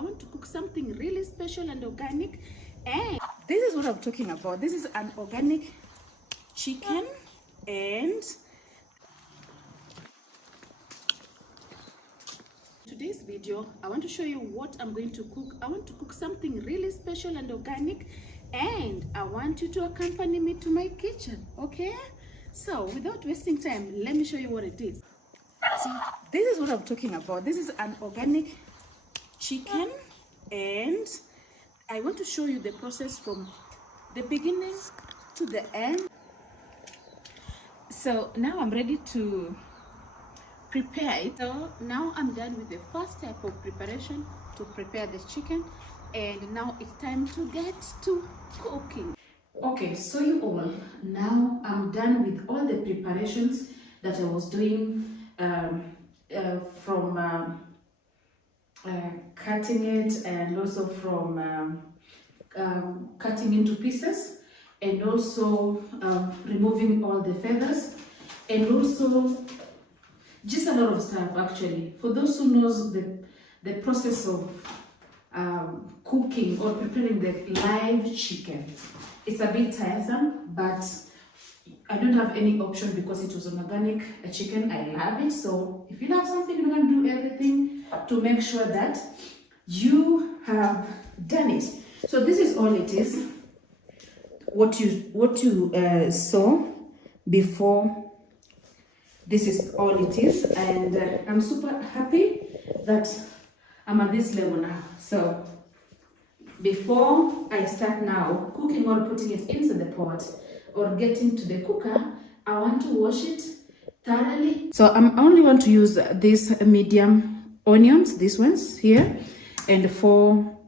I want to cook something really special and organic, and this is what I'm talking about. This is an organic chicken, and today's video I want to show you what I'm going to cook. I want to cook something really special and organic, and I want you to accompany me to my kitchen, okay? So without wasting time, let me show you what it is. So this is what I'm talking about. This is an organic chicken, and I want to show you the process from the beginning to the end. So now I'm ready to prepare it. So now I'm done with the first step of preparation to prepare the chicken, and now it's time to get to cooking. Okay, so you all, now I'm done with all the preparations that I was doing, from cutting it, and also from cutting into pieces, and also removing all the feathers, and also just a lot of stuff actually. For those who knows the process of cooking or preparing the live chicken, it's a bit tiresome, but I don't have any option because it was an organic chicken. I love it. So if you love something, you can do everything to make sure that you have done it. So this is all it is. What you saw before, this is all it is, and I'm super happy that I'm at this level now. So before I start now cooking or putting it into the pot or getting to the cooker, I want to wash it thoroughly. So I only want to use these medium onions, these ones here, and 4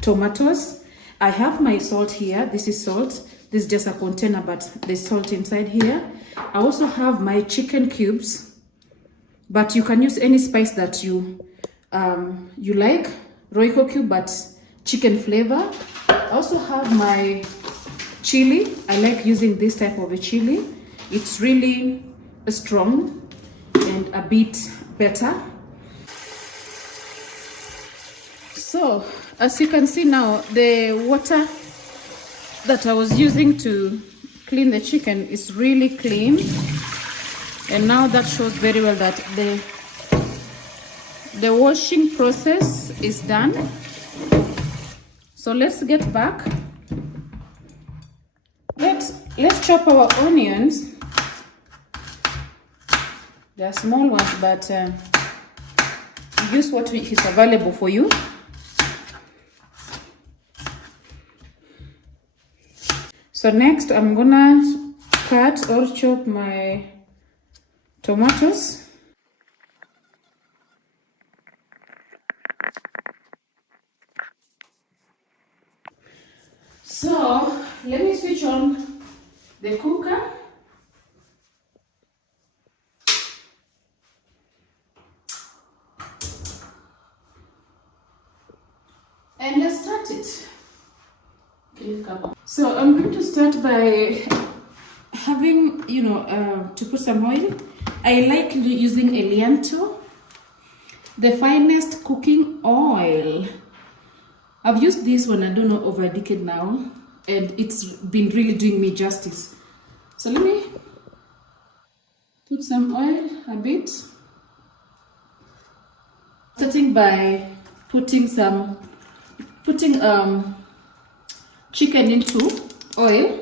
tomatoes. I have my salt here. This is salt. This is just a container, but there's salt inside here. I also have my chicken cubes, but you can use any spice that you like. Royco cube, but chicken flavor. I also have my chili. I like using this type of a chili. It's really strong and a bit better. So as you can see now, the water that I was using to clean the chicken is really clean, and now that shows very well that the washing process is done. So let's get back. Let's chop our onions. They are small ones, but use what is available for you. So next I'm gonna cut or chop my tomatoes. So let me switch on the cooker. And let's start it. So I'm going to start by having, to put some oil. I like using Elianto, the finest cooking oil. I've used this one, I don't know, over a decade now, and it's been really doing me justice. So let me put some oil, a bit. Starting by putting chicken into oil.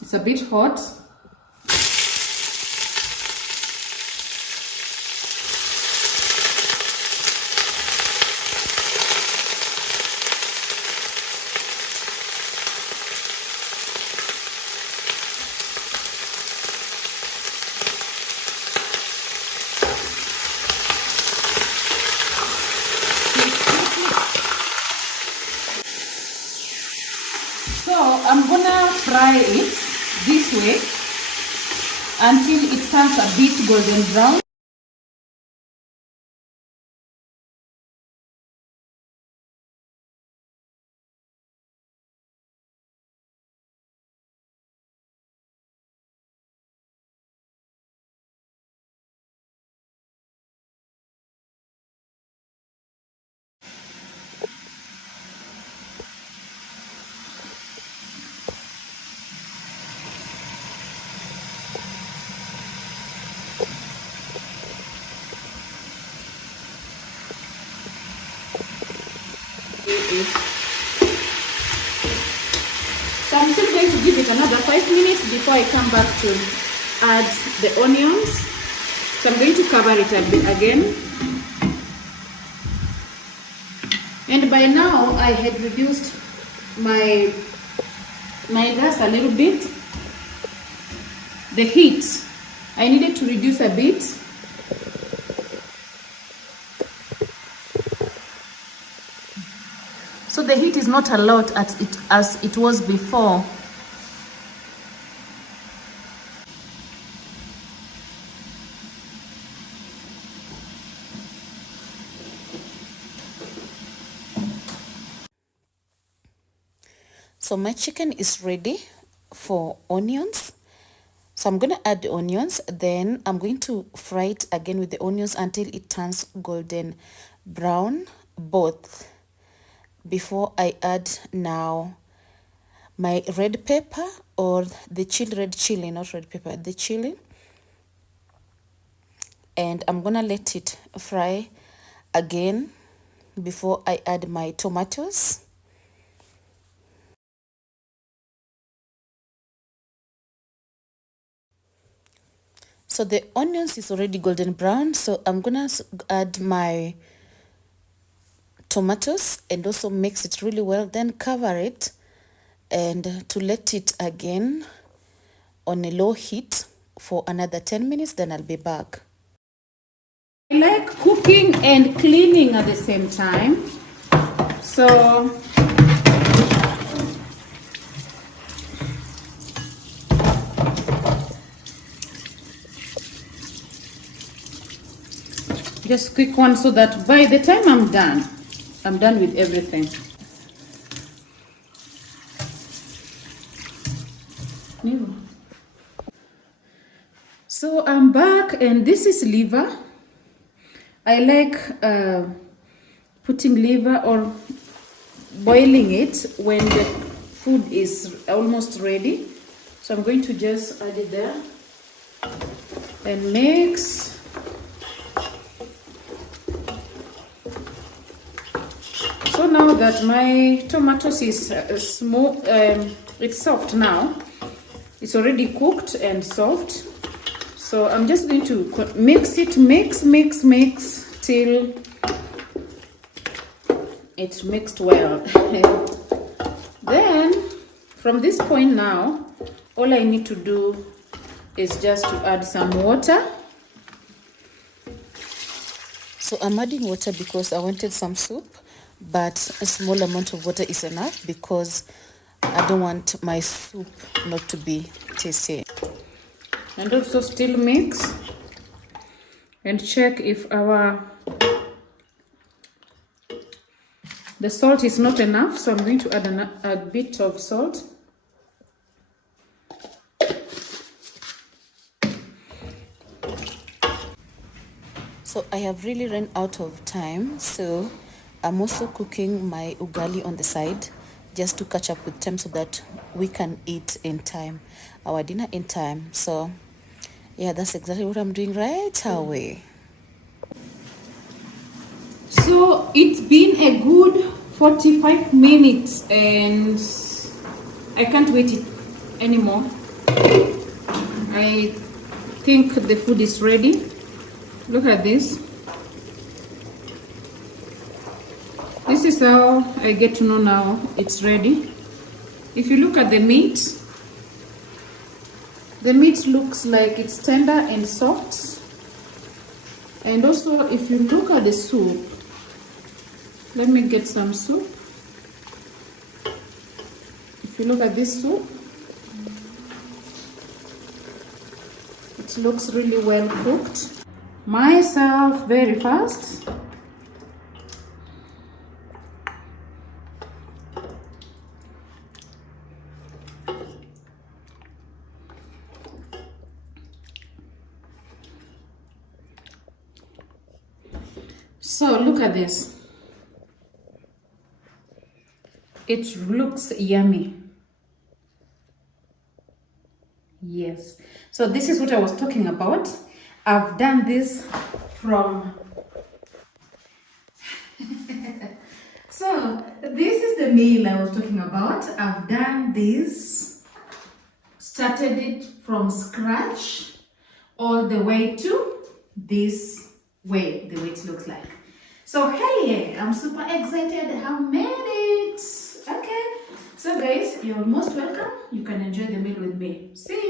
It's a bit hot. So I'm gonna fry it this way until it turns a bit golden brown. So I'm still going to give it another 5 minutes before I come back to add the onions. So I'm going to cover it a bit again. And by now I had reduced my gas a little bit. The heat, I needed to reduce a bit. So the heat is not a lot as it was before. So my chicken is ready for onions. So I'm going to add the onions, then I'm going to fry it again with the onions until it turns golden brown both, before I add now my red pepper, or the red chili, not red pepper, the chili. And I'm going to let it fry again before I add my tomatoes. So the onions is already golden brown, so I'm gonna add my tomatoes and also mix it really well, then cover it and to let it again on a low heat for another 10 minutes, then I'll be back. I like cooking and cleaning at the same time, so just quick one so that by the time I'm done with everything. So I'm back, and this is liver. I like putting liver or boiling it when the food is almost ready. So I'm going to just add it there and mix. So now that my tomatoes is small, it's soft now. It's already cooked and soft. So I'm just going to mix it, mix till it's mixed well. Then from this point now, all I need to do is just to add some water. So I'm adding water because I wanted some soup, but a small amount of water is enough because I don't want my soup not to be tasty. And also still mix and check if the salt is not enough. So I'm going to add a bit of salt. So I have really run out of time, so I'm also cooking my ugali on the side just to catch up with time so that we can eat in time, our dinner in time. So yeah, that's exactly what I'm doing right away. So it's been a good 45 minutes and I can't wait it anymore. I think the food is ready. Look at this. This is how I get to know now it's ready. If you look at the meat looks like it's tender and soft. And also if you look at the soup, let me get some soup. If you look at this soup, it looks really well cooked. Myself very fast. So look at this. It looks yummy. Yes. So this is what I was talking about. I've done this from So this is the meal I was talking about. I've done this, started it from scratch all the way to this way, the way it looks like. So hey, I'm super excited. I have made it. Okay. So guys, you're most welcome. You can enjoy the meal with me. See you.